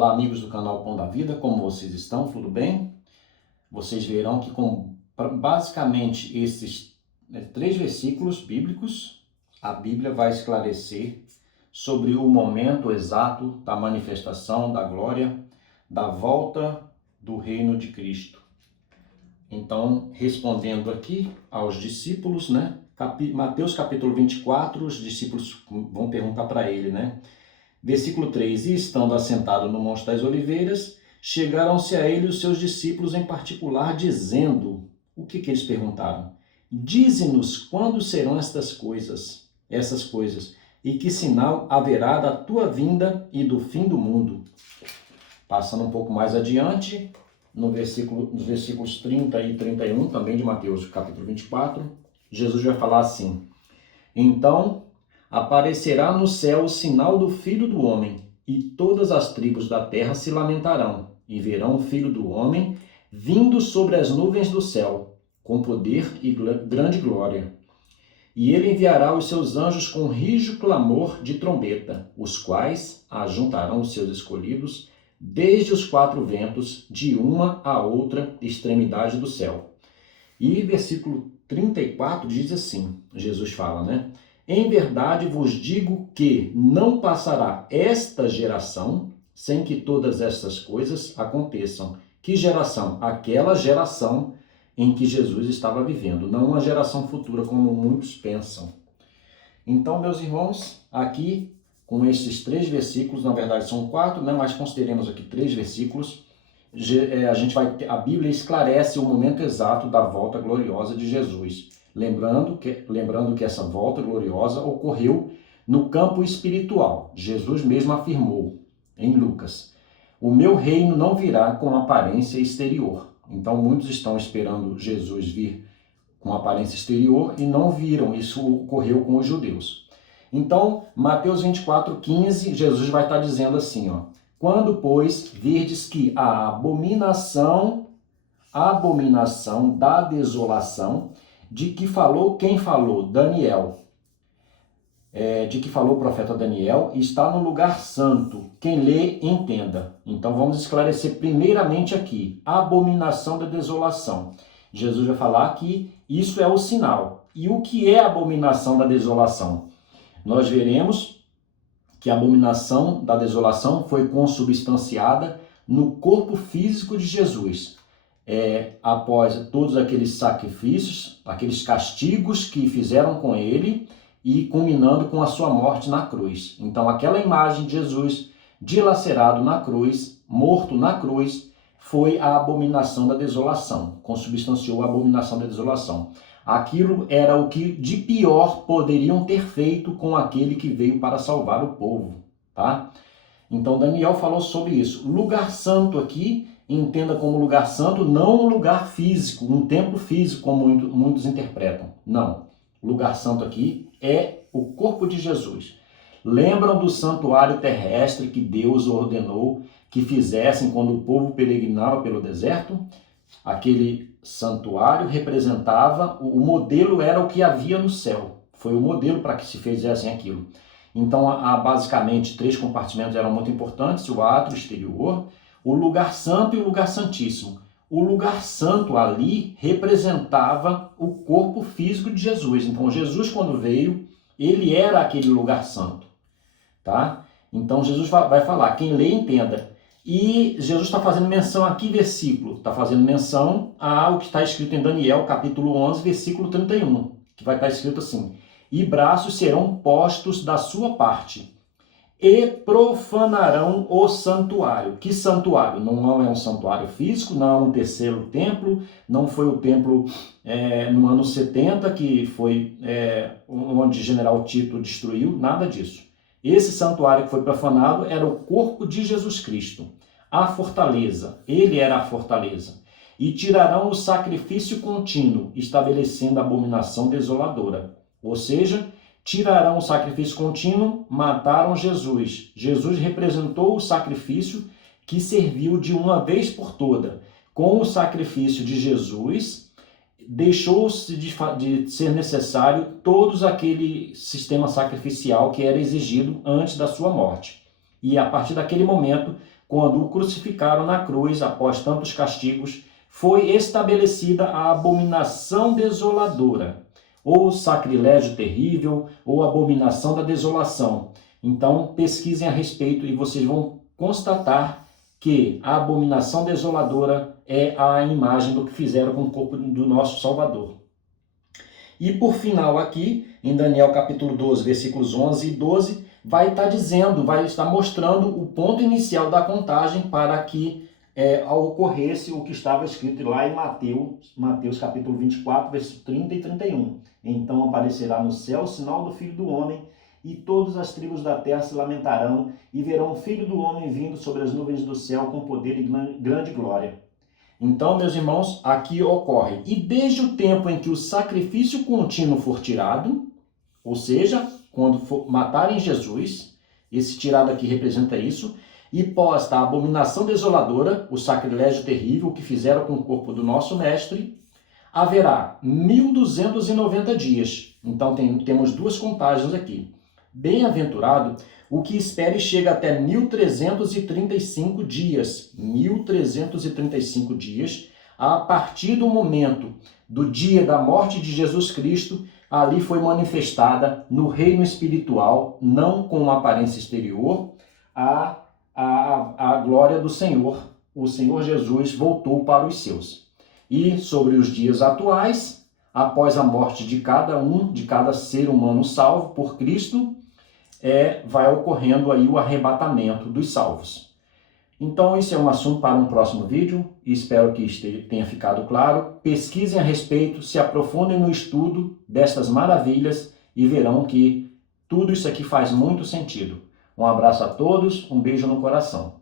Olá, amigos do canal Pão da Vida, como vocês estão? Tudo bem? Vocês verão que com basicamente esses 3 versículos bíblicos, a Bíblia vai esclarecer sobre o momento exato da manifestação da glória, da volta do reino de Cristo. Então, respondendo aqui aos discípulos, Mateus capítulo 24, os discípulos vão perguntar para ele, Versículo 3, e estando assentado no Monte das Oliveiras, chegaram-se a ele os seus discípulos em particular, dizendo, o que eles perguntaram? Dize-nos quando serão essas coisas, e que sinal haverá da tua vinda e do fim do mundo? Passando um pouco mais adiante, nos versículos 30 e 31, também de Mateus capítulo 24, Jesus vai falar assim, então aparecerá no céu o sinal do Filho do Homem, e todas as tribos da terra se lamentarão, e verão o Filho do Homem vindo sobre as nuvens do céu, com poder e grande glória. E ele enviará os seus anjos com rijo clamor de trombeta, os quais ajuntarão os seus escolhidos desde os 4 ventos, de uma a outra extremidade do céu. E versículo 34 diz assim, Jesus fala, Em verdade vos digo que não passará esta geração sem que todas estas coisas aconteçam. Que geração? Aquela geração em que Jesus estava vivendo, não uma geração futura como muitos pensam. Então, meus irmãos, aqui com esses 3 versículos, na verdade são 4, mas consideremos aqui 3 versículos, a Bíblia esclarece o momento exato da volta gloriosa de Jesus. Lembrando que essa volta gloriosa ocorreu no campo espiritual. Jesus mesmo afirmou em Lucas, o meu reino não virá com aparência exterior. Então muitos estão esperando Jesus vir com aparência exterior e não viram. Isso ocorreu com os judeus. Então, Mateus 24:15, Jesus vai estar dizendo assim, quando, pois, virdes que a abominação da desolação, de que falou quem falou? Daniel. De que falou o profeta Daniel, está no lugar santo. Quem lê, entenda. Então vamos esclarecer primeiramente aqui. Abominação da desolação. Jesus vai falar que isso é o sinal. E o que é a abominação da desolação? Nós veremos que a abominação da desolação foi consubstanciada no corpo físico de Jesus. Após todos aqueles sacrifícios, aqueles castigos que fizeram com ele e culminando com a sua morte na cruz. Então aquela imagem de Jesus dilacerado na cruz, morto na cruz, foi a abominação da desolação, consubstanciou a abominação da desolação. Aquilo era o que de pior poderiam ter feito com aquele que veio para salvar o povo, tá? Então Daniel falou sobre isso. Lugar santo aqui, entenda como lugar santo, não um lugar físico, um templo físico, como muitos interpretam. Não. Lugar santo aqui é o corpo de Jesus. Lembram do santuário terrestre que Deus ordenou que fizessem quando o povo peregrinava pelo deserto? Aquele santuário representava, o modelo era o que havia no céu. Foi o modelo para que se fizessem aquilo. Então, basicamente, 3 compartimentos eram muito importantes, o átrio exterior, o lugar santo e o lugar santíssimo. O lugar santo ali representava o corpo físico de Jesus. Então, Jesus, quando veio, ele era aquele lugar santo, tá? Então, Jesus vai falar, quem lê, entenda. E Jesus está fazendo menção aqui, versículo, está fazendo menção ao que está escrito em Daniel, capítulo 11, versículo 31, que vai estar escrito assim, e braços serão postos da sua parte, e profanarão o santuário. Que santuário? Não é um santuário físico, não é um terceiro templo, não foi o templo no ano 70, que foi onde General Tito destruiu, nada disso. Esse santuário que foi profanado era o corpo de Jesus Cristo, a fortaleza, ele era a fortaleza. E tirarão o sacrifício contínuo, estabelecendo a abominação desoladora. Ou seja, tirarão o sacrifício contínuo, mataram Jesus. Jesus representou o sacrifício que serviu de uma vez por toda. Com o sacrifício de Jesus, deixou-se de ser necessário todo aquele sistema sacrificial que era exigido antes da sua morte. E a partir daquele momento, quando o crucificaram na cruz após tantos castigos, foi estabelecida a abominação desoladora, ou sacrilégio terrível, ou abominação da desolação. Então, pesquisem a respeito e vocês vão constatar que a abominação desoladora é a imagem do que fizeram com o corpo do nosso Salvador. E por final aqui, em Daniel capítulo 12, versículos 11 e 12, vai estar mostrando o ponto inicial da contagem para que ocorresse o que estava escrito lá em Mateus capítulo 24, versículos 30 e 31. Então aparecerá no céu o sinal do Filho do Homem, e todas as tribos da terra se lamentarão, e verão o Filho do Homem vindo sobre as nuvens do céu com poder e grande glória. Então, meus irmãos, aqui ocorre. E desde o tempo em que o sacrifício contínuo for tirado, ou seja, quando matarem Jesus, esse tirado aqui representa isso, e posta a abominação desoladora, o sacrilégio terrível que fizeram com o corpo do nosso mestre, haverá 1290 dias. Então temos duas contagens aqui. Bem-aventurado o que espera e chega até 1335 dias. 1335 dias, a partir do momento do dia da morte de Jesus Cristo, ali foi manifestada no reino espiritual, não com uma aparência exterior, a glória do Senhor. O Senhor Jesus voltou para os seus. E sobre os dias atuais, após a morte de cada ser humano salvo por Cristo, vai ocorrendo aí o arrebatamento dos salvos. Então, isso é um assunto para um próximo vídeo, e espero que tenha ficado claro. Pesquisem a respeito, se aprofundem no estudo destas maravilhas e verão que tudo isso aqui faz muito sentido. Um abraço a todos, um beijo no coração.